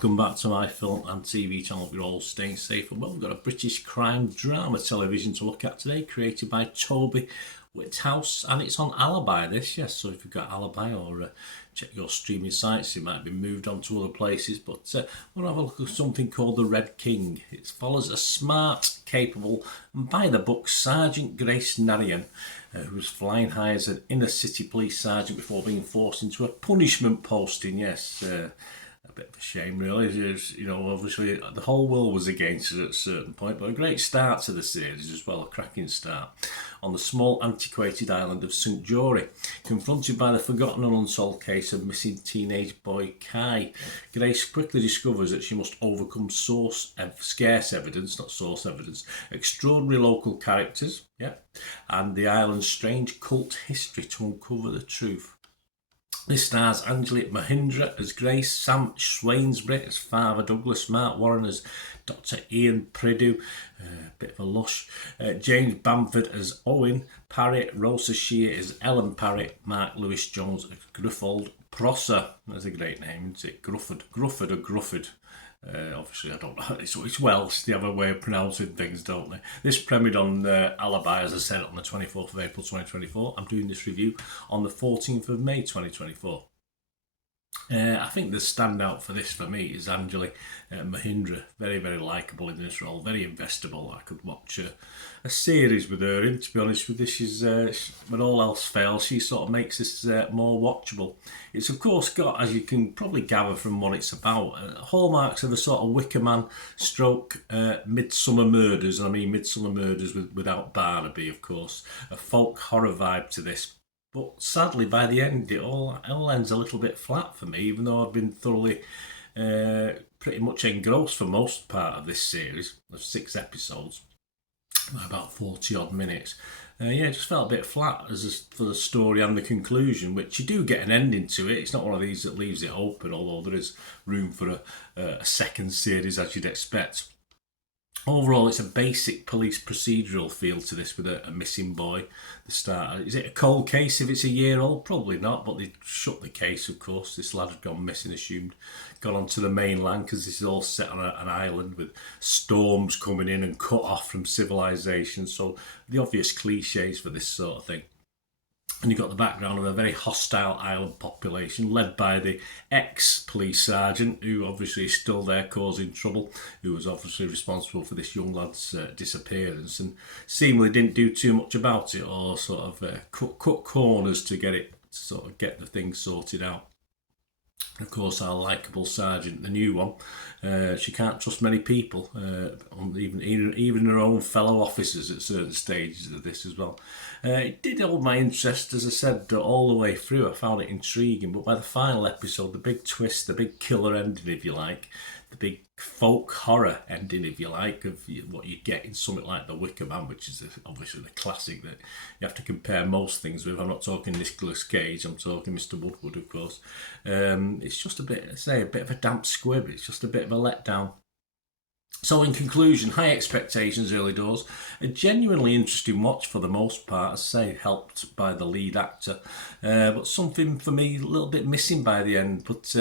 welcome back to my film and TV channel. We're all staying safe and well. We've got a British crime drama television to look at today, created by Toby Whithouse, and it's on Alibi this, yes, so if you've got Alibi or check your streaming sites, it might be moved on to other places, but we'll have a look at something called The Red King. It follows a smart, capable and by-the-book Sergeant Grace Narian, who was flying high as an inner-city police sergeant before being forced into a punishment posting, yes. A bit of a shame, really. You know, obviously the whole world was against it at a certain point, but a great start to the series as well, a cracking start. On the small, antiquated island of St. Jory, confronted by the forgotten and unsolved case of missing teenage boy Kai, Grace quickly discovers that she must overcome scarce evidence, not source evidence, extraordinary local characters, and the island's strange cult history to uncover the truth. This stars Angelique Mahindra as Grace, Sam Swainsbury as Father Douglas, Mark Warren as Dr. Ian Prideaux, bit of a lush, James Bamford as Owen Parry, Rosa Shear as Ellen Parry, Mark Lewis Jones as Gruffold Prosser. That's a great name, isn't it? Grufford or Grufford. Obviously I don't know, it's Welsh, they have a way of pronouncing things, don't they? This premiered on Alibi, as I said, on the 24th of April 2024. I'm doing this review on the 14th of May 2024. I think the standout for this for me is Angelique Mahindra. Very, very likeable in this role, very investable. I could watch a series with her in, to be honest with you. She's, when all else fails, she sort of makes this more watchable. It's of course got, as you can probably gather from what it's about, hallmarks of a sort of Wicker Man stroke Midsummer Murders, and I mean Midsummer Murders without Barnaby, of course. A folk horror vibe to this. But sadly, by the end, it all ends a little bit flat for me, even though I've been thoroughly, pretty much engrossed for most part of this series of 6 episodes, about 40 odd minutes. It just felt a bit flat for the story and the conclusion, which you do get an ending to it. It's not one of these that leaves it open, although there is room for a second series, as you'd expect. Overall, it's a basic police procedural feel to this with a missing boy. The start, is it a cold case if it's a year old? Probably not, but they shut the case, of course. This lad had gone missing, assumed, gone onto the mainland, because this is all set on an island with storms coming in and cut off from civilization. So the obvious cliches for this sort of thing. And you've got the background of a very hostile island population led by the ex-police sergeant, who obviously is still there causing trouble, who was obviously responsible for this young lad's disappearance and seemingly didn't do too much about it, or sort of cut corners to get the thing sorted out. Of course, our likeable sergeant, the new one, she can't trust many people, even her own fellow officers at certain stages of this as well. It did hold my interest, as I said, all the way through. I found it intriguing, but by the final episode, the big twist, the big killer ending, if you like, the big folk horror ending, if you like, of what you get in something like The Wicker Man, which is obviously the classic that you have to compare most things with. I'm not talking Nicolas Cage, I'm talking Mr. Woodward, of course. It's just a bit of a damp squib. It's just a bit of a letdown. So in conclusion, high expectations early doors, a genuinely interesting watch for the most part, as I say, helped by the lead actor, but something for me a little bit missing by the end. But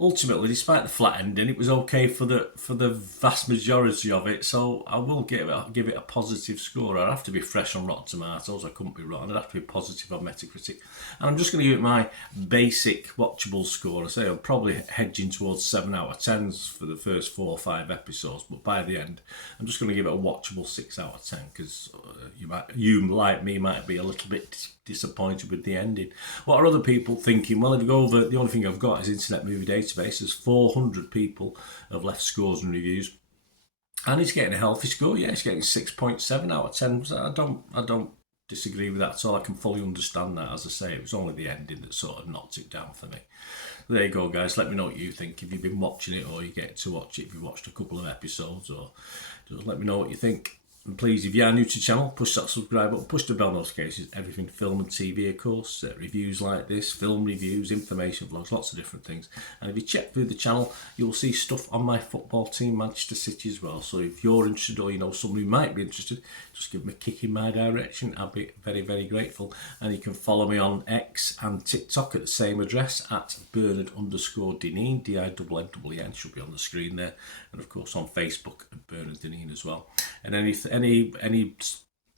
ultimately, despite the flat ending, it was okay for the vast majority of it, so I will give it a positive score. I'd have to be fresh on Rotten Tomatoes, I couldn't be wrong. I'd have to be positive on Metacritic, and I'm just going to give it my basic watchable score. I say I'm probably hedging towards 7 out of 10s for the first 4 or 5 episodes, but by the end, I'm just going to give it a watchable 6 out of 10, because you like me might be a little bit disappointed with the ending. What are other people thinking? Well, if you go over, the only thing I've got is Internet Movie Database. There's 400 people have left scores and reviews, and it's getting a healthy score. Yeah, it's getting 6.7 out of 10. So I don't disagree with that at all. I can fully understand that. As I say, it was only the ending that sort of knocked it down for me. There you go, guys. Let me know what you think. If you've been watching it, or you get to watch it, if you've watched a couple of episodes, or just let me know what you think. And please, if you are new to the channel, push that subscribe button, push the bell notifications, everything film and TV, of course, reviews like this, film reviews, information vlogs, lots of different things. And if you check through the channel, you'll see stuff on my football team, Manchester City, as well. So if you're interested, or you know someone who might be interested, just give me a kick in my direction. I'll be very, very grateful. And you can follow me on X and TikTok at the same address, at Bernard_Dineen, D-I-N-N-E-N, should be on the screen there. And of course on Facebook at Bernard Dineen as well. And any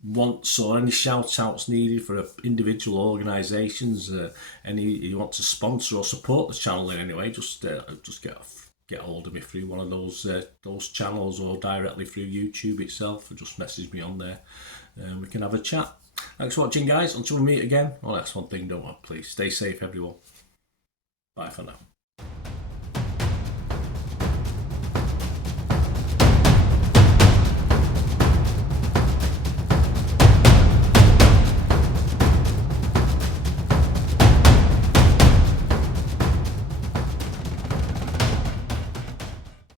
wants or any shout outs needed for individual organisations, any you want to sponsor or support the channel in any way, just get hold of me through one of those channels, or directly through YouTube itself, or just message me on there and we can have a chat. Thanks for watching, guys. Until we meet again, well, that's one thing, don't I? Please stay safe, everyone. Bye for now.